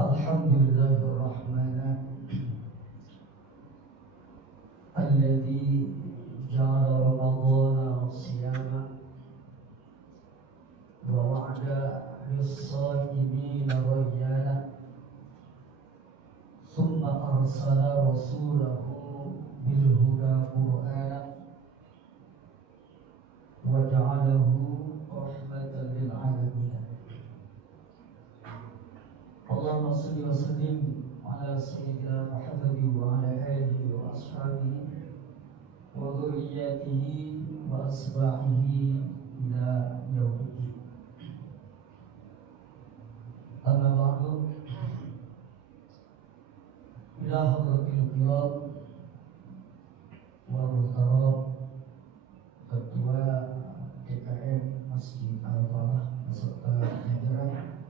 Alhamdulillahirrahman alladzi ja'ala ramadhana siyama wa wa'ada lis-sha'imina rayyana thumma arsala rasulahu bil huda qur'ana wa ja'alahu rahmatan lil alamin. Allahumma salli wa sallim ala sayyidina Muhammadin wa ala alihi wa ashabihi wa dhurriyyatihi wa asbahihi ila yaumiddin. Amma ba'du, ila hadratil kiram wa muhtaram Ketua DKM Masjid Al-Falah beserta jajaran,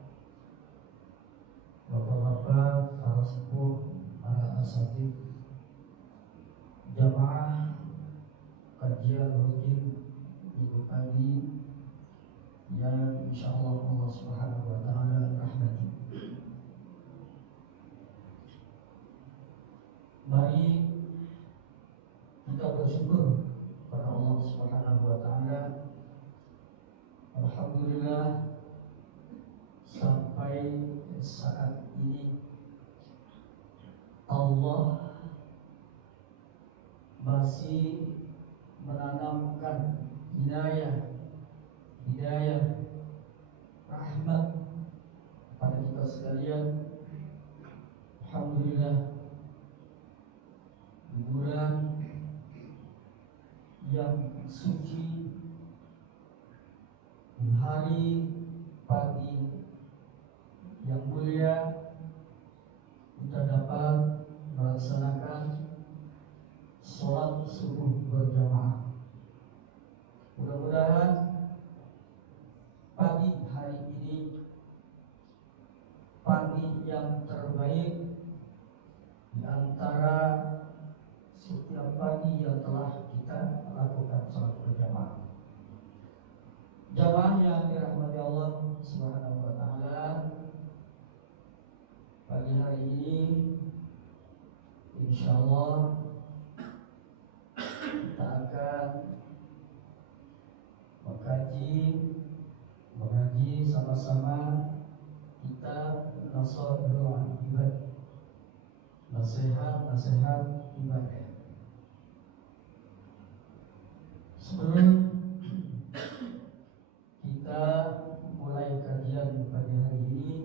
Bapak-bapak, para sepuh, para asatidz, jamaah kajian rutin minggu pagi yang insyaallah Allah Subhanahu wa taala rahmati. Mari kita bersyukur pada Allah Subhanahu wa taala. Alhamdulillah, sampai saat ini Allah masih menanamkan hidayah rahmat pada kita sekalian. Alhamdulillah, di bulan yang suci, di hari pagi yang mulia, kita dapat melaksanakan sholat subuh berjamaah. Mudah-mudahan pagi hari ini pagi yang terbaik di antara setiap pagi yang telah kita lakukan sholat berjamaah. Jamaah yang dirahmati Allah Subhanahu wa taala, pagi hari ini insyaallah kita akan mengaji sama-sama kitab Nasaihul Ibad, nasihat ibadah. Sebelum kita mulai kajian pagi hari ini,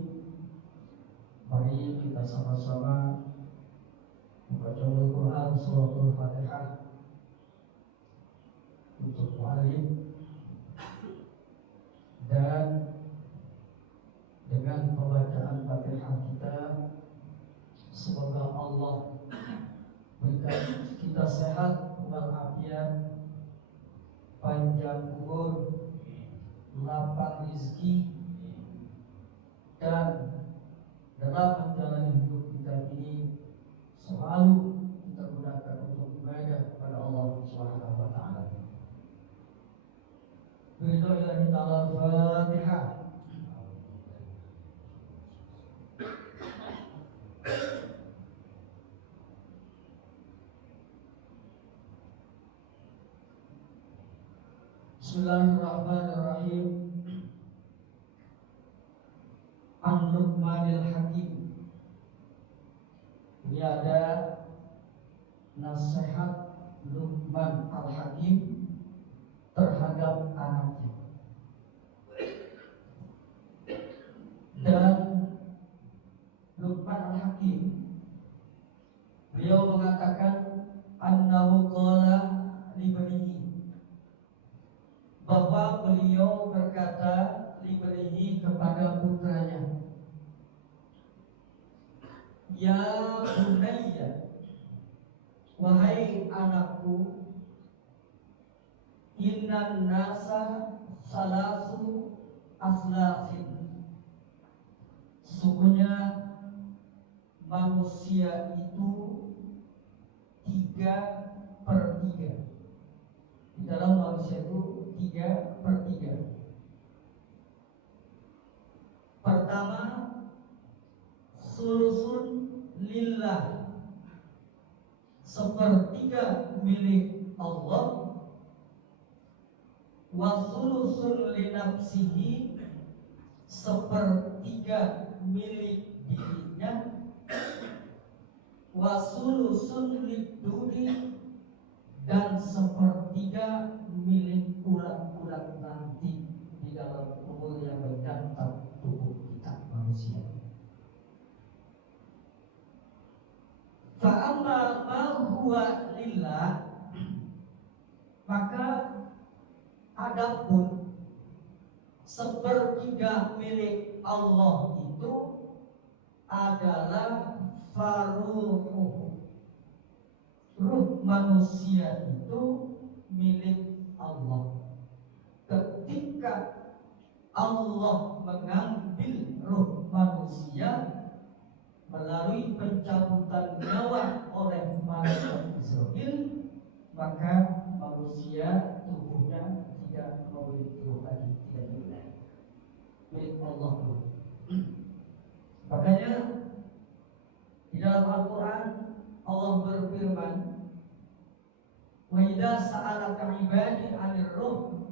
mari kita sama-sama membaca Al-Quran suratul Fatihah untuk mu'alim, dan dengan pembacaan Fatihah kita semoga Allah berikan kita sehat walafiat, panjang umur, lapang rezeki, dan dalam menjalani hidup kita ini selalu kita gunakan untuk ibadah kepada Allah Subhanahu wa taala. Bismillahirrahmanirrahim. Al-Fatihah. Bismillahirrahmanirrahim. An-Luqmanil Hakim. Ini ada nasihat Luqman Al-Hakim terhadap anaknya. Dan Luqman Al-Hakim, beliau mengatakan annahu qala li banihi, bahwa beliau berkata li banihi kepada putranya, ya bunayya, wahai anakku, innan nasa salasu aslafin, sesungguhnya manusia itu 3/3. Di dalam manusia itu 3/3. Pertama, lillah, sepertiga milik Allah, wa thuluthun li nafsihi, sepertiga milik dirinya, wa thuluthun liduni, dan sepertiga milik ulat-ulat nanti di dalam umur yang menjantap tubuh kita manusia. Fa'amma ma huwa lillah, maka adapun sepertiga milik Allah itu adalah faruhu, ruh manusia itu milik Allah. Ketika Allah mengambil ruh manusia melalui pencabutan nyawa oleh malaikat Israfil, maka manusia tubuhnya tidak memiliki ruh lagi, tidak milik Allah. Makanya di dalam Al-Quran Allah berfirman, wa idza sa'alaka ibadi 'anir ruh,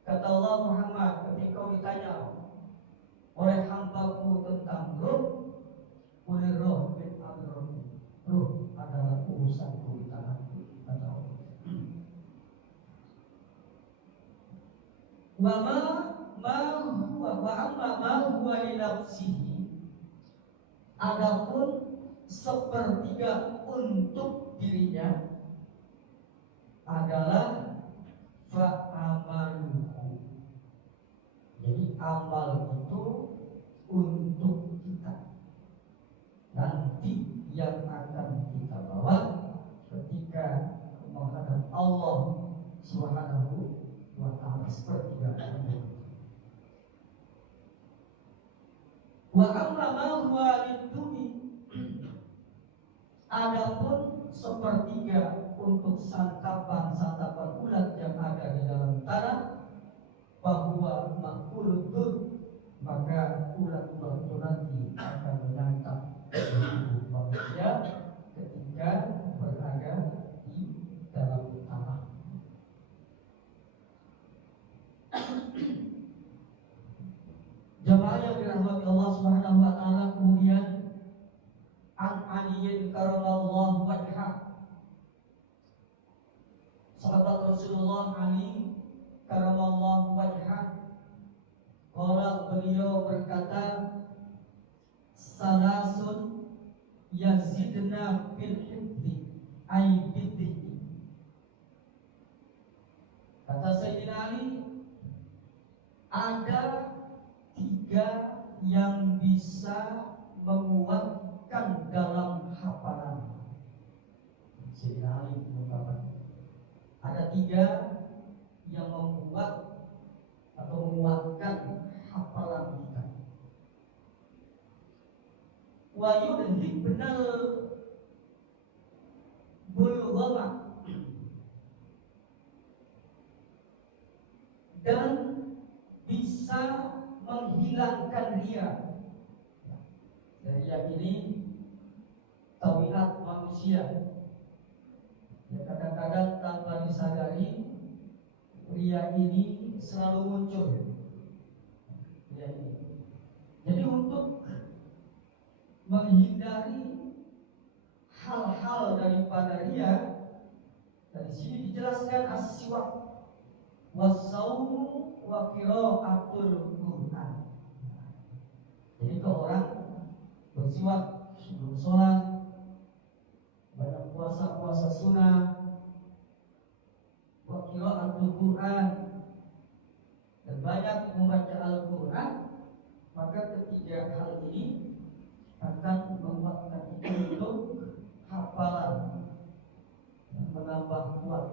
kata Allah Muhammad, ketika ditanya oleh hambaku tentang ruh, oleh roh min amri, ruh adalah urusanku di tanganku, kata Allah. Wa amma ma huwa li nafsihi, adapun sepertiga untuk dirinya adalah fa'amaluhu. Jadi amal itu untuk kita, nanti yang akan kita bawa ketika menghadap Allah Subhanahu wa ta'ala, sepertiga itu. Wa amma ma huwa liduni, adapun sepertiga untuk santapan ulat yang ada di dalam tanah, bahwa makulutun, maka ulat-ulat itu nanti akan menyantap tubuh manusia ketika berada di dalam tanah. Jemaah yang dirahmati Allah Subhanahu wa taala, kemudian an Aliyin karamallahu wajhah, sahabat Rasulullah Ali karamallahu wajhah, qala, beliau berkata, salasun yazidna bil hibdi ay biddi. Kata Sayyidina Ali, ada 3 yang bisa menguatkan dalam hafalan. Sayyidina Ali mengatakan ada 3 yang membuat atau menguatkan hafalan kita. Wa yudhibnal bulghama, dan bisa menghilangkan ria. Ria ini tabiat manusia, ya, kadang-kadang tanpa disadari ria ini selalu muncul. Ria ini. Jadi untuk menghindari hal-hal daripada ria, dari sini dijelaskan as-siwak was-saumu wa qiraatul Qur'an. Jadi kalau orang bersiwak sebelum sholat, banyak puasa sunnah, wa qiraatul Qur'an, dan banyak membaca Al-Quran, maka ketiga hal ini akan menguatkan itu untuk hafalan, menambah kuat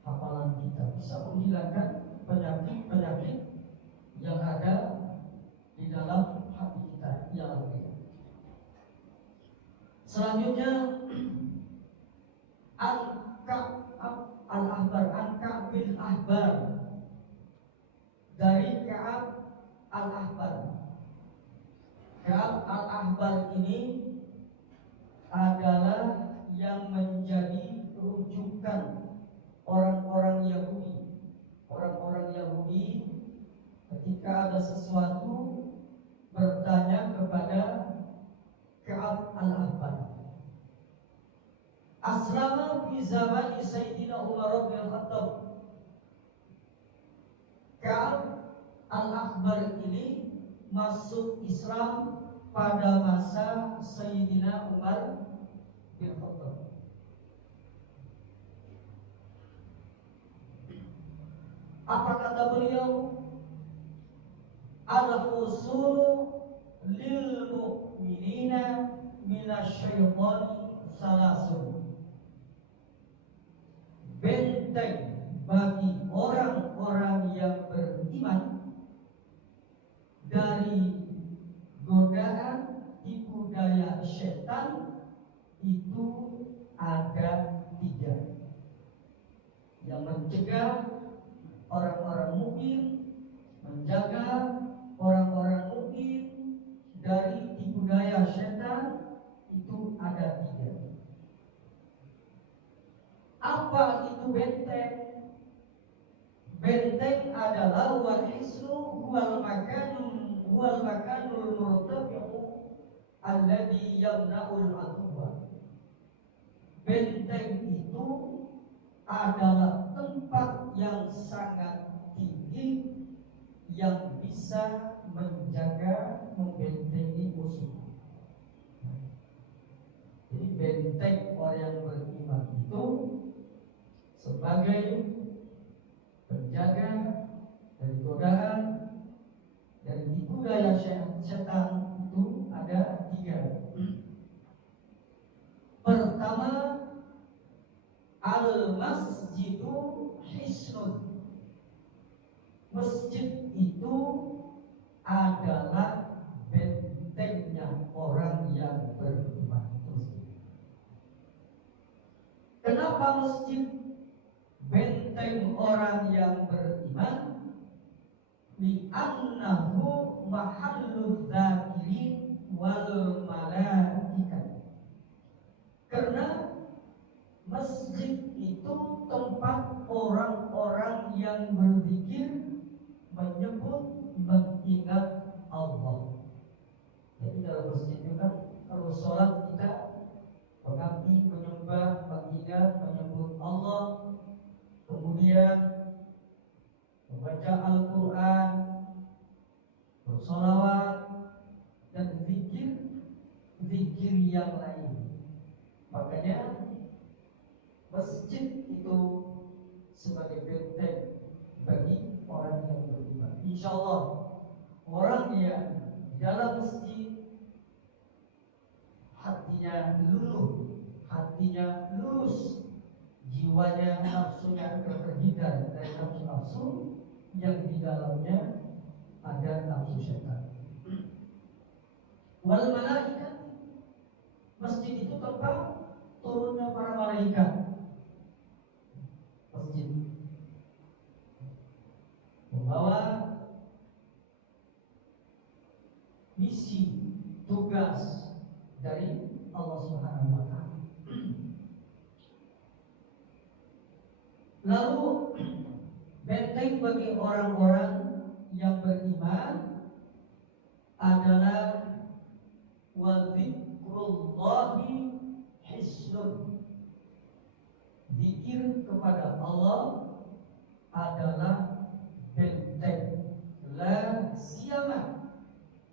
hafalan kita, bisa menghilangkan penyakit-penyakit yang ada di dalam hati kita. Ya, selanjutnya al-ahbar, Ka'ab bin Ahbar, dari Ka'ab al-Ahbar. Ka'ab al-Ahbar ini adalah yang menjadi rujukan orang-orang Yahudi. Orang-orang Yahudi ketika ada sesuatu bertanya kepada Ka'ab al-Ahbar. Aslama fi zaman Sayyidina Umar bin Khattab. Ka'ab al-Ahbar ini masuk Islam pada masa Sayyidina Umar bin Khattab. Apa kata beliau? Al-usulu lil mu'minina minasyaitani salasun. Benteng bagi orang-orang yang beriman dari godaan tipu daya setan itu ada 3. Yang mencegah orang-orang mukmin, menjaga orang-orang mukmin dari tipu daya setan itu ada 3. Apa itu benteng? Benteng adalah wal hisnu wal makanul murtafi'u alladhi yamna'ul aduwa. Benteng itu adalah tempat yang sangat tinggi yang bisa menjaga, membentengi musuh. Jadi benteng orang yang beriman itu sebagai penjaga dari godaan, dari tipu daya setan itu ada 3. Pertama, al-masjidu hisnun. Masjid itu adalah bentengnya orang yang beriman. Kenapa masjid benteng orang yang beriman? Li'annahu mahallul dzakirin wal malaikat. Karena masjid itu tempat orang-orang yang berzikir, menyebut, mengingat Allah. Jadi dalam masjid itu kan kalau sholat kita mengabdi, menyembah, mengingat, menyebut Allah, kemudian membaca Al-Quran, bersolawat, dan zikir yang lain. Makanya masjid itu sebagai benteng bagi orang yang beriman. Insya Allah orang yang di dalam masjid hatinya luluh, hatinya lurus, jiwanya, nafsunya terhindar dari nafsu-nafsu yang di dalamnya ada nafsu syaitan. Wal malaikat, masjid itu tempat turunnya para malaikat. Masjid membawa misi, tugas dari Allah Subhanahu wa taala. Lalu benteng bagi orang-orang yang beriman adalah wa dzikrullahi hisnun. Zikir kepada Allah adalah benteng. La siyama,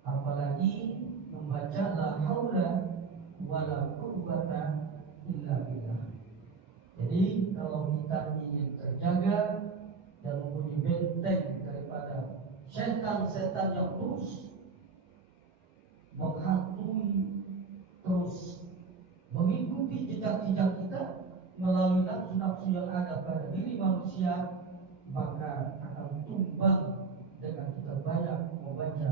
apalagi membaca la haula wala quwwata illa billah. Jadi kalau kita ingin terjaga dan mempunyai benteng daripada setan-setan yang terus menghantui, terus mengikuti jejak-jejak kita melalui nafsu-nafsu yang ada pada diri manusia, maka akan tumbang dengan kita banyak membaca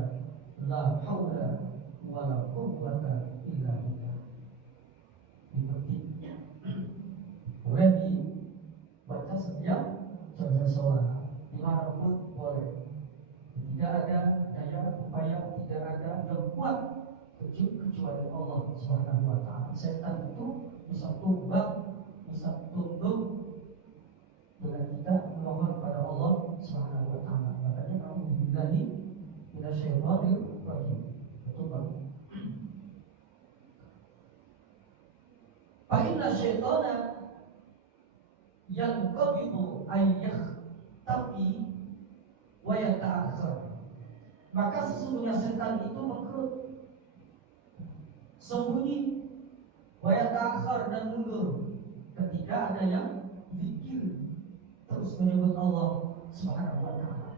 la haula wala quwwata illa billah. Penting boleh dibaca setiap selesai sholat, dimanapun boleh. Tidak ada daya upaya, tidak ada yang kuat yang qabidu ayyakh tapi wa yata'akhir. Maka sesungguhnya setan itu mengkerut, sembunyi, wa yata'akhir dan mundur ketika ada yang zikir terus menyebut Allah Subhanahu wa taala.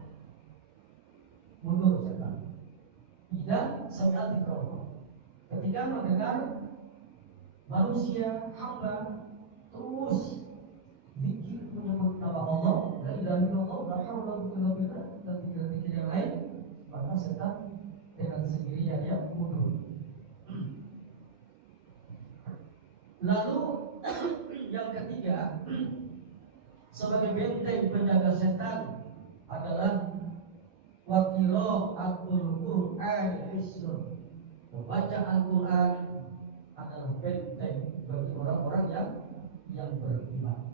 Mundur setan. Tidak sami'at Allah. Ketika mendengar manusia hamba terus zikir menyebut nama Allah, la ilaha illallah, la haula wa la quwwata illa billah, dan zikir-zikir yang lain, maka setan dengan sendirinya dia mundur. Lalu yang ketiga, sebagai benteng penjaga setan adalah wa qira'atul Qur'an hisnun. Membaca Al-Quran adalah benteng bagi orang-orang yang beriman.